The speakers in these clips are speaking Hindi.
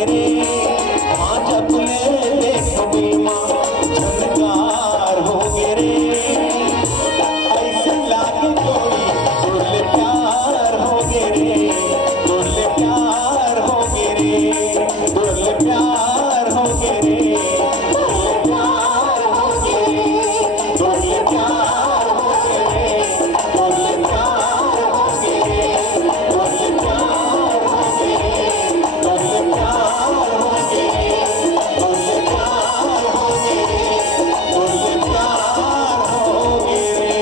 गे रे माँ जब ले दिल माँ झनकार हो गे रे ऐसे लागे कोई तोले प्यार हो गे रे तोले प्यार हो गे रे तोले प्यार हो गे रे तोले प्यार हो गे रे तोले प्यार हो गे रे तोले प्यार हो गे रे तोले प्यार हो गे रे तोले प्यार हो गे रे तोले प्यार हो गे रे तोले प्यार हो गे रे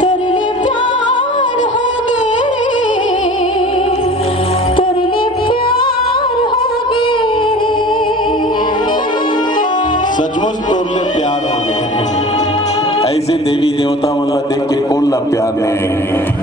तरले प्यार हो गे रे तरले प्यार हो गे रे। सचमुच तोरले प्यार हो गए। ऐसे देवी देवता वाला देख के कौन ला प्यार नहीं आएगा।